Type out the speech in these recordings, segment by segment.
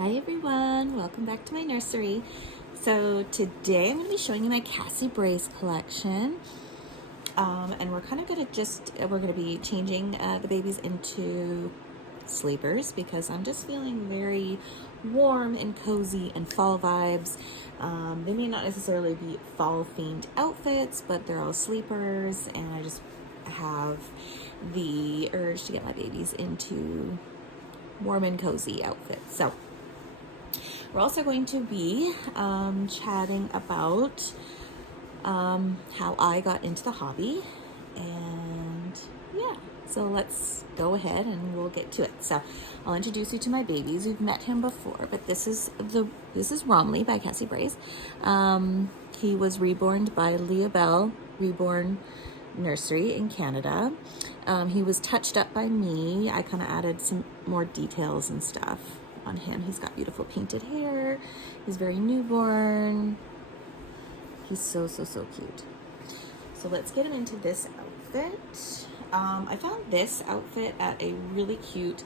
Hi everyone, welcome back to my nursery. So today I'm going to be showing you my Cassie Brace collection. And we're kind of going to we're going to be changing the babies into sleepers because I'm just feeling very warm and cozy and fall vibes. They may not necessarily be fall themed outfits, but they're all sleepers, and I just have the urge to get my babies into warm and cozy outfits. So we're also going to be chatting about how I got into the hobby, and yeah, so let's go ahead and we'll get to it. So I'll introduce you to my babies. You've met him before, but this is Romley by Cassie Brace. He was reborn by Leah Bell Reborn Nursery in Canada. He was touched up by me. I kind of added some more details and stuff on him. He's got beautiful painted hair. He's very newborn. He's so cute. So let's get him into this outfit. I found this outfit at a really cute,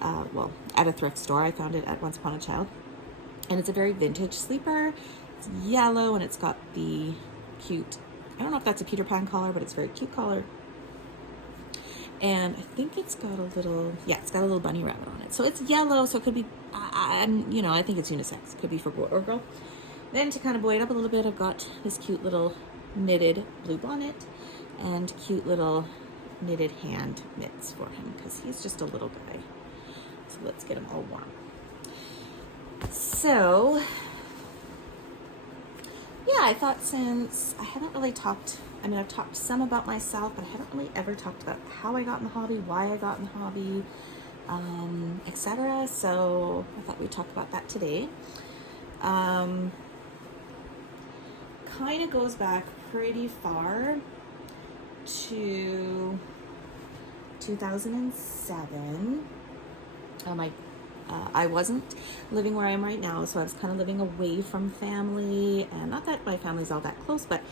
at a thrift store. I found it at Once Upon a Child. And it's a very vintage sleeper. It's yellow and it's got the cute, I don't know if that's a Peter Pan collar, but it's a very cute collar. And I think it's got a little, it's got a little bunny rabbit on it. So it's yellow, so it could be, I think it's unisex. It could be for boy or girl. Then to kind of buoy it up a little bit, I've got this cute little knitted blue bonnet and cute little knitted hand mitts for him because he's just a little guy. So let's get him all warm. So, yeah, I thought since I haven't really talked, I've talked some about myself, but I haven't really ever talked about how I got in the hobby, why I got in the hobby, etc. So I thought we'd talk about that today. Kind of goes back pretty far to 2007. I wasn't living where I am right now, so I was kind of living away from family, and not that my family's all that close, but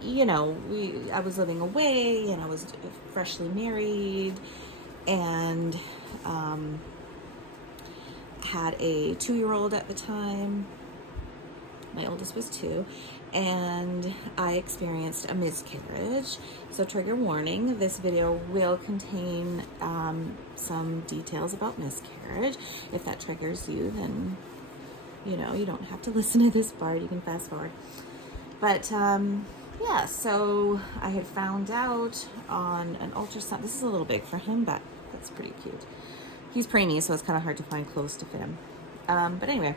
I was living away, and I was freshly married, and had a 2-year-old at the time. My oldest was 2, and I experienced a miscarriage. So trigger warning, this video will contain some details about miscarriage. If that triggers you, then you don't have to listen to this part, you can fast forward. But yeah, so I had found out on an ultrasound. This is a little big for him, but that's pretty cute. He's preemie, so it's kind of hard to find clothes to fit him. But anyway,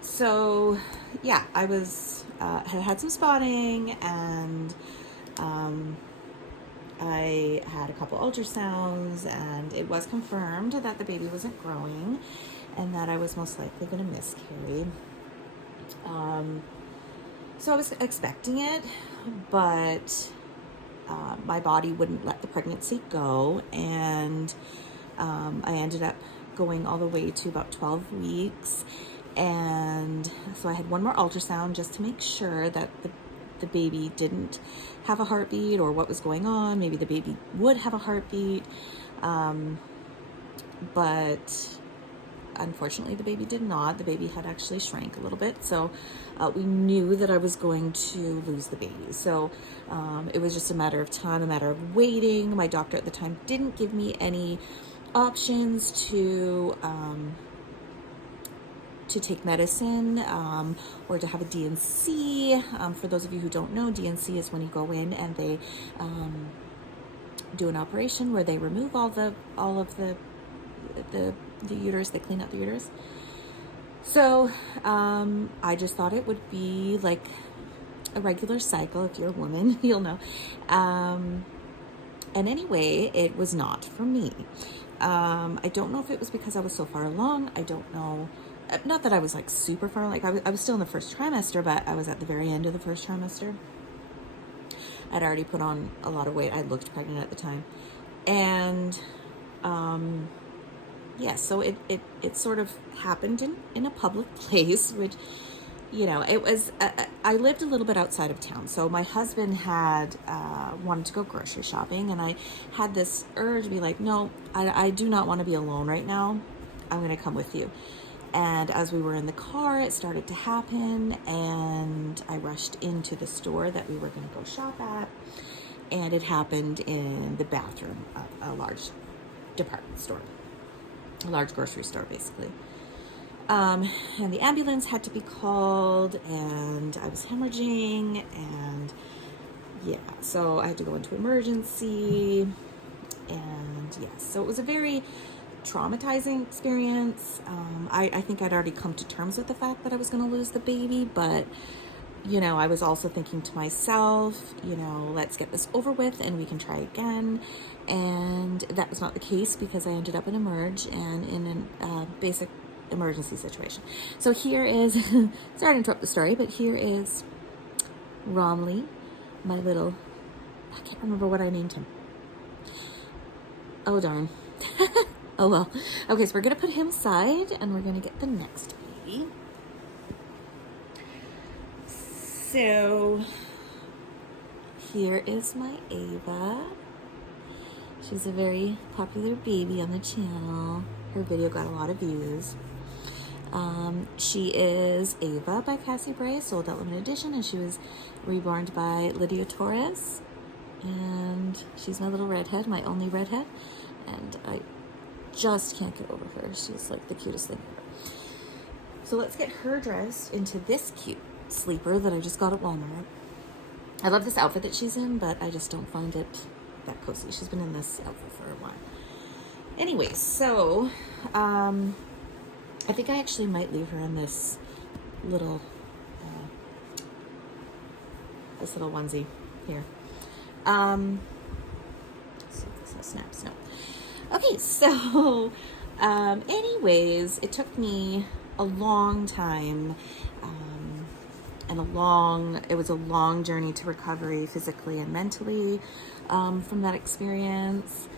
so yeah, I was had some spotting, and I had a couple ultrasounds, and it was confirmed that the baby wasn't growing and that I was most likely going to miscarry. So I was expecting it, but my body wouldn't let the pregnancy go, and I ended up going all the way to about 12 weeks. And so I had one more ultrasound just to make sure that the baby didn't have a heartbeat or what was going on. Maybe the baby would have a heartbeat, but unfortunately the baby did not. The baby had actually shrank a little bit, so we knew that I was going to lose the baby. So it was just a matter of time, a matter of waiting. My doctor at the time didn't give me any options to take medicine or to have a D&C. For those of you who don't know, D&C is when you go in and they do an operation where they remove all of the uterus, they clean out the uterus. So I just thought it would be like a regular cycle. If you're a woman, you'll know. And anyway, it was not for me. I don't know if it was because I was so far along. I don't know. Not that I was like super far, like I was still in the first trimester, but I was at the very end of the first trimester. I'd already put on a lot of weight. I looked pregnant at the time. And yeah, so it sort of happened in a public place, which, it was, I lived a little bit outside of town. So my husband had wanted to go grocery shopping, and I had this urge to be like, no, I do not want to be alone right now. I'm going to come with you. And as we were in the car, it started to happen, and I rushed into the store that we were going to go shop at, and it happened in the bathroom of a large department store, a large grocery store, basically. And the ambulance had to be called, and I was hemorrhaging, and yeah, so I had to go into emergency, and yes, so it was a very traumatizing experience. I think I'd already come to terms with the fact that I was going to lose the baby, but you know, I was also thinking to myself, you know, let's get this over with and we can try again. And that was not the case, because I ended up in Emerge and in a basic emergency situation. So here is, sorry to interrupt the story, but here is Romley, my little, I can't remember what I named him. Oh, darn. Oh, well. Okay, so we're going to put him aside, and we're going to get the next baby. So here is my Ava. She's a very popular baby on the channel. Her video got a lot of views. She is Ava by Cassie Brace, sold out limited edition, and she was reborn by Lydia Torres. And she's my little redhead, my only redhead. And I just can't get over her. She's like the cutest thing ever. So let's get her dressed into this cute sleeper that I just got at Walmart. I love this outfit that she's in, but I just don't find it that cozy. She's been in this outfit for a while. Anyway, so I think I actually might leave her in this little onesie here. So this will snap snow. Okay, so anyways, it took me a long time, and it was a long journey to recovery physically and mentally from that experience.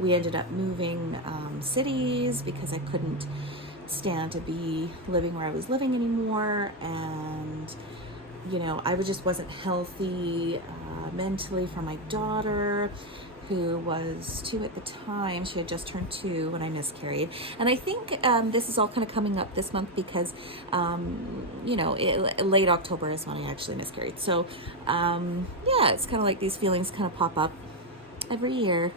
We ended up moving cities because I couldn't stand to be living where I was living anymore, and you know, I just wasn't healthy mentally for my daughter, who was 2 at the time. She had just turned 2 when I miscarried. And I think this is all kind of coming up this month because, you know, late October is when I actually miscarried. So, yeah, it's kind of like these feelings kind of pop up every year.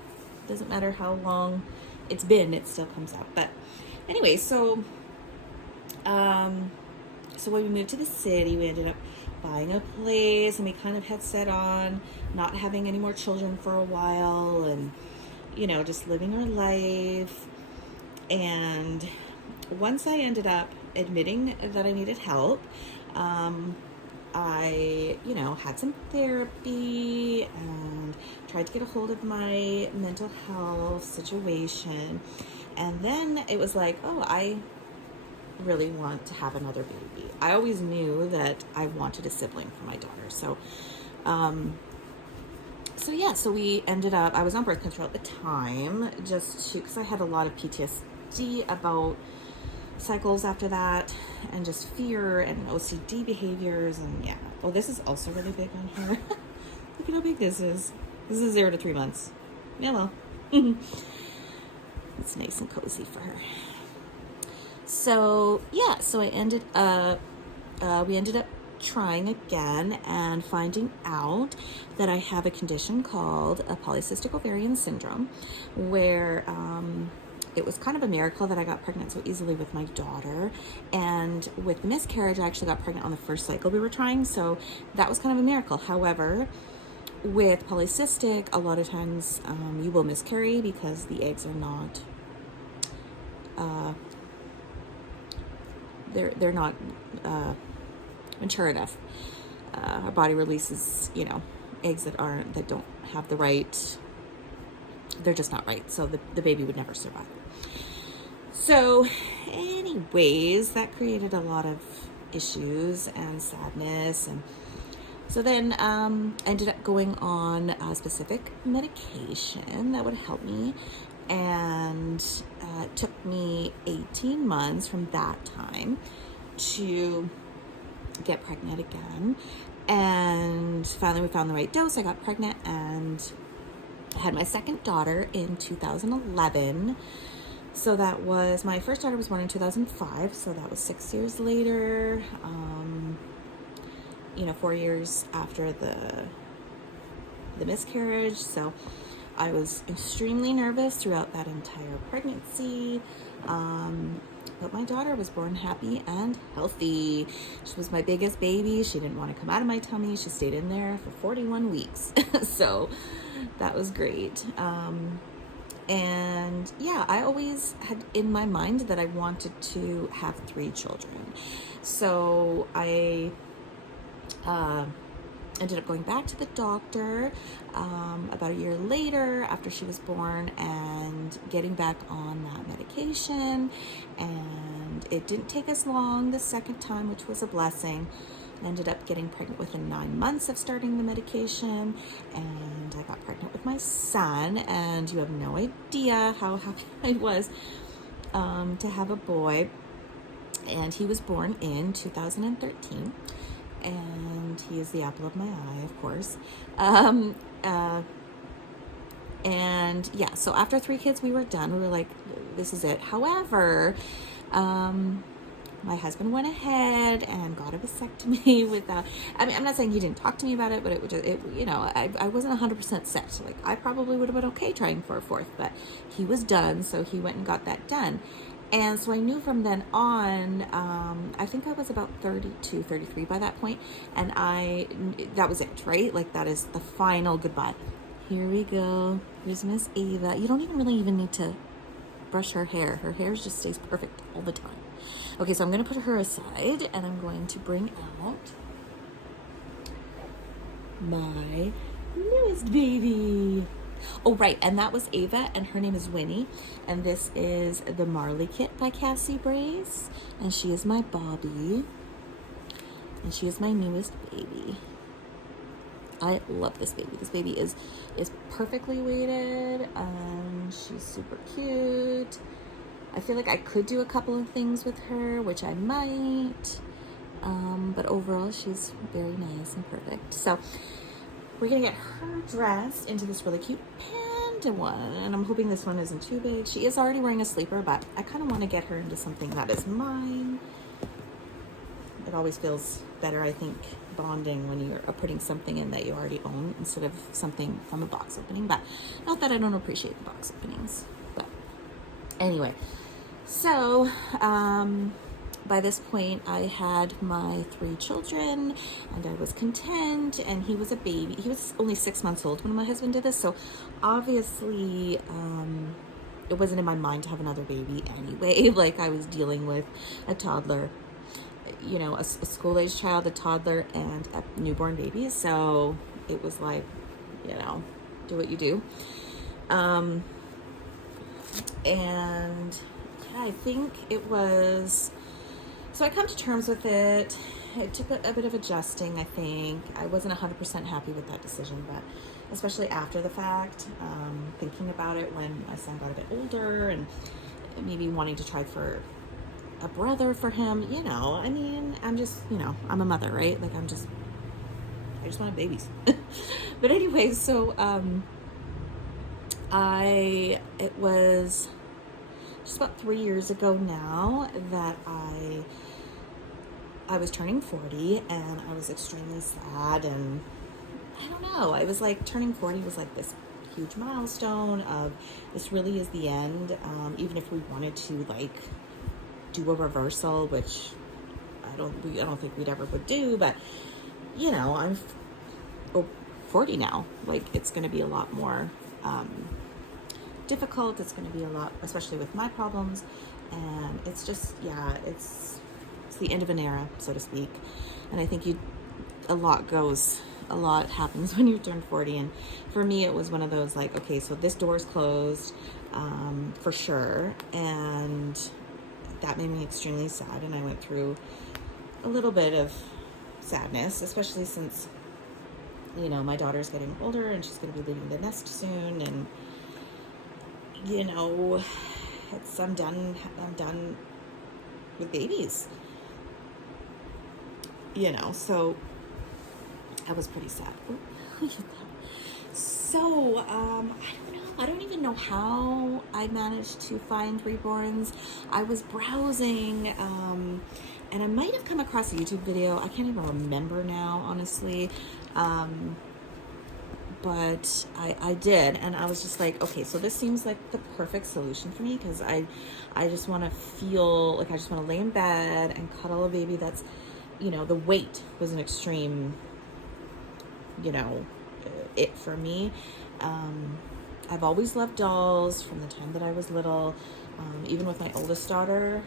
Doesn't matter how long it's been, it still comes up. But anyway, so when we moved to the city, we ended up buying a place, and we kind of had set on not having any more children for a while, and you know, just living our life. And once I ended up admitting that I needed help, I, you know, had some therapy and tried to get a hold of my mental health situation. And then it was like, oh, I really want to have another baby. I always knew that I wanted a sibling for my daughter. So, so we ended up, I was on birth control at the time, just because I had a lot of PTSD about cycles after that, and just fear and OCD behaviors, and yeah. Oh, this is also really big on her. Look at how big this is. This is 0 to 3 months. Yeah, well. It's nice and cozy for her. So yeah, so we ended up trying again and finding out that I have a condition called a polycystic ovarian syndrome, where it was kind of a miracle that I got pregnant so easily with my daughter. And with the miscarriage, I actually got pregnant on the first cycle we were trying, so that was kind of a miracle. However, with polycystic, a lot of times you will miscarry because the eggs are not they're not mature enough. Our body releases, you know, eggs that don't have the right, they're just not right. So the baby would never survive. So anyways, that created a lot of issues and sadness. And so then I ended up going on a specific medication that would help me. And it took me 18 months from that time to get pregnant again. And finally we found the right dose. I got pregnant and had my second daughter in 2011. So that was, my first daughter was born in 2005, so that was 6 years later, 4 years after the miscarriage. So I was extremely nervous throughout that entire pregnancy. But my daughter was born happy and healthy. She was my biggest baby. She didn't want to come out of my tummy. She stayed in there for 41 weeks. So that was great. And yeah, I always had in my mind that I wanted to have 3 children. So I ended up going back to the doctor about a year later after she was born and getting back on that medication. And it didn't take as long the second time, which was a blessing. I ended up getting pregnant within 9 months of starting the medication, and I got pregnant with my son, and you have no idea how happy I was to have a boy. And he was born in 2013, and he is the apple of my eye, of course. And yeah, so after 3 kids, we were done. We were like, this is it. However, my husband went ahead and got a vasectomy without, I mean, I'm not saying he didn't talk to me about it, but I wasn't 100% set. Like, I probably would have been okay trying for a 4th, but he was done. So he went and got that done. And so I knew from then on, I think I was about 32, 33 by that point. And that was it, right? Like, that is the final goodbye. Here we go. Here's Miss Ava. You don't really need to brush her hair. Her hair just stays perfect all the time. Okay, so I'm going to put her aside, and I'm going to bring out my newest baby. Oh, right, and that was Ava, and her name is Winnie, and this is the Marley kit by Cassie Brace, and she is my Bobby, and she is my newest baby. I love this baby. This baby is perfectly weighted, and she's super cute. I feel like I could do a couple of things with her, which I might, but overall she's very nice and perfect. So we're gonna get her dressed into this really cute panda one, and I'm hoping this one isn't too big. She is already wearing a sleeper, but I kind of want to get her into something that is mine. It always feels better, I think, bonding when you're putting something in that you already own instead of something from a box opening. But not that I don't appreciate the box openings, but anyway. So by this point I had my 3 children, and I was content, and he was a baby. He was only 6 months old when my husband did this, so obviously it wasn't in my mind to have another baby anyway. Like, I was dealing with a toddler, a school-age child, a toddler, and a newborn baby. So it was like, do what you do. And yeah, I think it was, so I come to terms with it. It took a bit of adjusting, I think. I wasn't 100% happy with that decision, but especially after the fact, thinking about it when my son got a bit older, and maybe wanting to try for a brother for him, I mean, I'm just, I'm a mother, right? Like, I just want babies. But anyway, so it was just about 3 years ago now that I was turning 40, and I was extremely sad, and I don't know, I was like, turning 40 was like this huge milestone of, this really is the end. Even if we wanted to, like, do a reversal, which I don't think we'd ever would do, but I'm 40 now. Like, it's going to be a lot more difficult. It's going to be a lot, especially with my problems, and it's just, it's the end of an era, so to speak. And I think a lot happens when you turn 40, and for me it was one of those, like, okay, so this door's closed for sure, and that made me extremely sad, and I went through a little bit of sadness, especially since my daughter's getting older, and she's going to be leaving the nest soon, and I'm done with babies, so I was pretty sad. So I don't know, I don't even know how I managed to find reborns. I was browsing, and I might have come across a YouTube video. I can't even remember now, honestly. But I did, and I was just like, okay, so this seems like the perfect solution for me, because I just want to feel like I just want to lay in bed and cuddle a baby that's, you know, the weight was an extreme, you know, it for me. I've always loved dolls from the time that I was little. Even with my oldest daughter,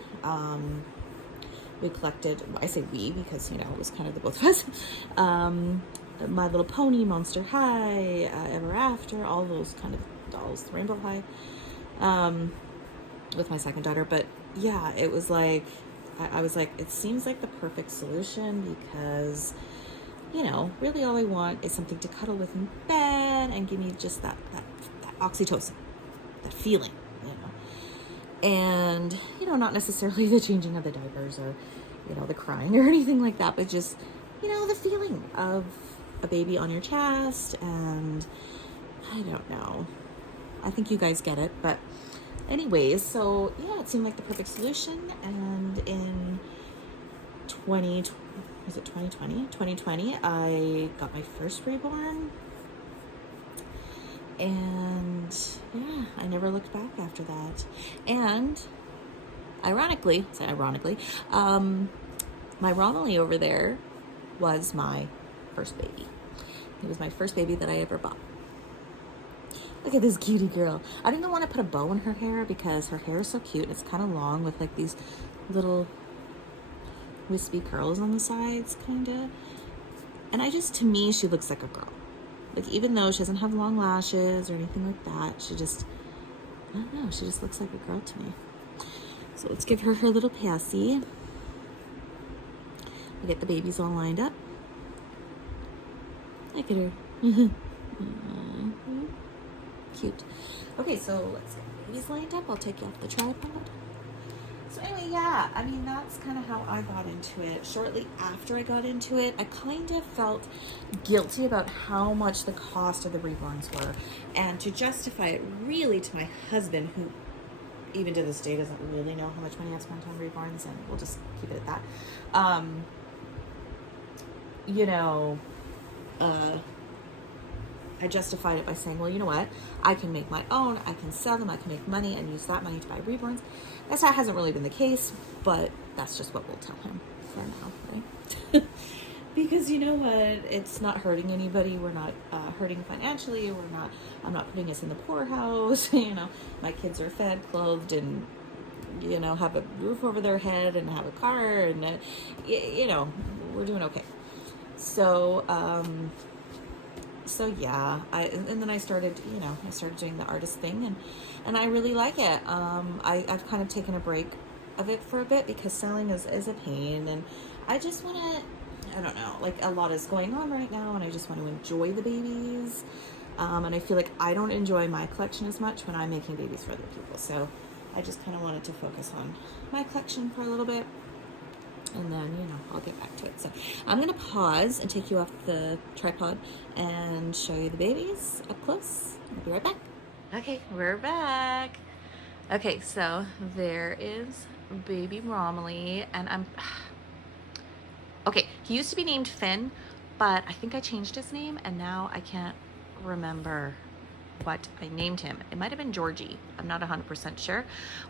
we collected, I say we because, you know, it was kind of the both of us. My Little Pony, Monster High, Ever After, all those kind of dolls, Rainbow High, with my second daughter. But yeah, it was like, I was like, it seems like the perfect solution, because, you know, really all I want is something to cuddle with in bed and give me just that oxytocin, that feeling, you know. And, you know, not necessarily the changing of the diapers or, you know, the crying or anything like that, but just, you know, the feeling of a baby on your chest. And I don't know, I think you guys get it. But anyways, so yeah, it seemed like the perfect solution. And in 2020, I got my first reborn. And yeah, I never looked back after that. And ironically, my Romilly over there was my first baby. It was my first baby that I ever bought. Look at this cutie girl. I didn't want to put a bow in her hair because her hair is so cute. It's kind of long with like these little wispy curls on the sides, kind of. And to me, she looks like a girl. Like, even though she doesn't have long lashes or anything like that, she just, I don't know, she just looks like a girl to me. So let's give her her little passy. We get the babies all lined up. Look at her. Cute. Okay, so let's get the babies lined up. I'll take you off the tripod. So anyway, yeah, I mean, that's kind of how I got into it. Shortly after I got into it, I kind of felt guilty about how much the cost of the reborns were. And to justify it really to my husband, who even to this day doesn't really know how much money I've spent on reborns, and we'll just keep it at that. You know, I justified it by saying, well, you know what? I can make my own. I can sell them. I can make money and use that money to buy reborns. That hasn't really been the case, but that's just what we'll tell him for now, right? Because you know what? It's not hurting anybody. We're not hurting financially. I'm not putting us in the poorhouse. You know, my kids are fed, clothed, and, you know, have a roof over their head and have a car, and, you know, we're doing okay. So, yeah, and then I started doing the artist thing, and I really like it. I've kind of taken a break of it for a bit because selling is a pain, and I just want to, I don't know, like, a lot is going on right now, and I just want to enjoy the babies, and I feel like I don't enjoy my collection as much when I'm making babies for other people, so I just kind of wanted to focus on my collection for a little bit. And then, you know, I'll get back to it. So I'm going to pause and take you off the tripod and show you the babies up close. I'll be right back. Okay, we're back. Okay, so there is baby Romilly, and okay, he used to be named Finn, but I think I changed his name, and now I can't remember what I named him. It might have been Georgie. I'm not 100% sure.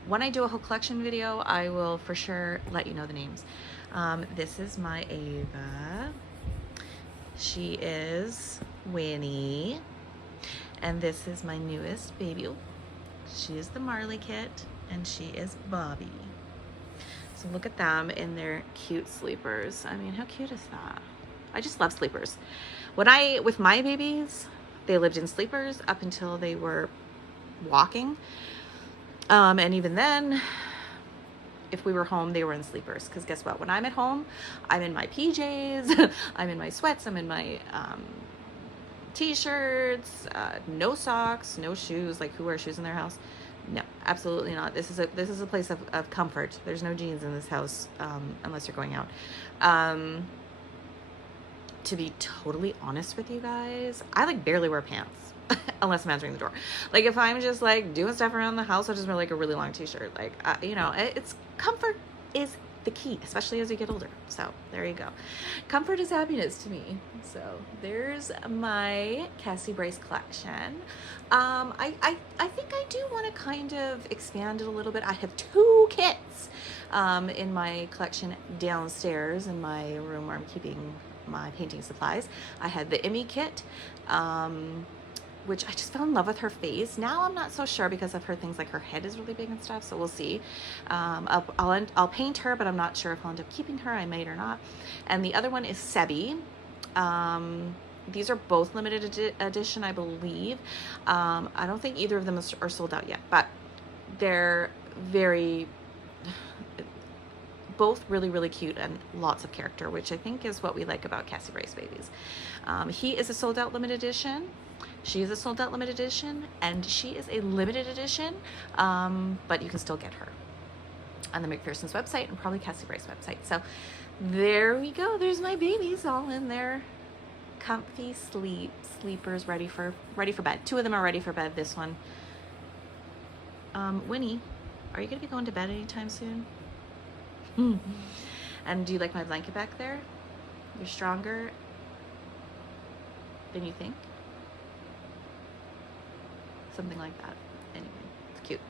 When I do a whole collection video, I will for sure let you know the names. This is my Ava. She is Winnie. And this is my newest baby. She is the Marley kit, and she is Bobby. So look at them in their cute sleepers. I mean, how cute is that? I just love sleepers. With my babies, they lived in sleepers up until they were walking. And even then, if we were home, they were in sleepers. Because guess what? When I'm at home, I'm in my PJs, I'm in my sweats, I'm in my t-shirts, no socks, no shoes. Like, who wears shoes in their house? No, absolutely not. This is a place of comfort. There's no jeans in this house unless you're going out. To be totally honest with you guys, I like barely wear pants. unless I'm answering the door. Like if I'm just like doing stuff around the house, I'll just wear like a really long t-shirt. Like, you know, it's comfort is the key, especially as you get older. So there you go. Comfort is happiness to me. So there's my Cassie Brace collection. I think I do want to kind of expand it a little bit. I have 2 kits in my collection downstairs in my room where I'm keeping my painting supplies. I had the Emmy kit, which I just fell in love with her face. Now I'm not so sure because I've heard things like her head is really big and stuff, so we'll see. I'll paint her, but I'm not sure if I'll end up keeping her. I might or not. And the other one is Sebi. These are both limited edition, I believe. I don't think either of them are sold out yet, but they're both really cute and lots of character, which I think is what we like about Cassie Brace babies. He is a sold out limited edition. She is a sold out limited edition, and she is a limited edition, but you can still get her on the McPherson's website and probably Cassie Brace website. So there we go. There's my babies all in their comfy sleepers, ready for bed. 2 of them are ready for bed. This one, Winnie, are you gonna be going to bed anytime soon? And do you like my blanket back there? You're stronger than you think. Something like that. Anyway, it's cute.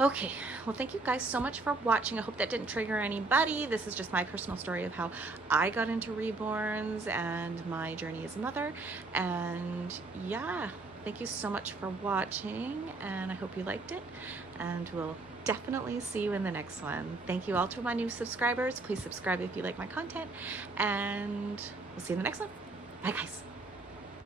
Okay, well, thank you guys so much for watching. I hope that didn't trigger anybody. This is just my personal story of how I got into reborns and my journey as a mother. And yeah, thank you so much for watching, and I hope you liked it. And we'll definitely see you in the next one. Thank you all to my new subscribers. Please subscribe if you like my content, and we'll see you in the next one. Bye, guys.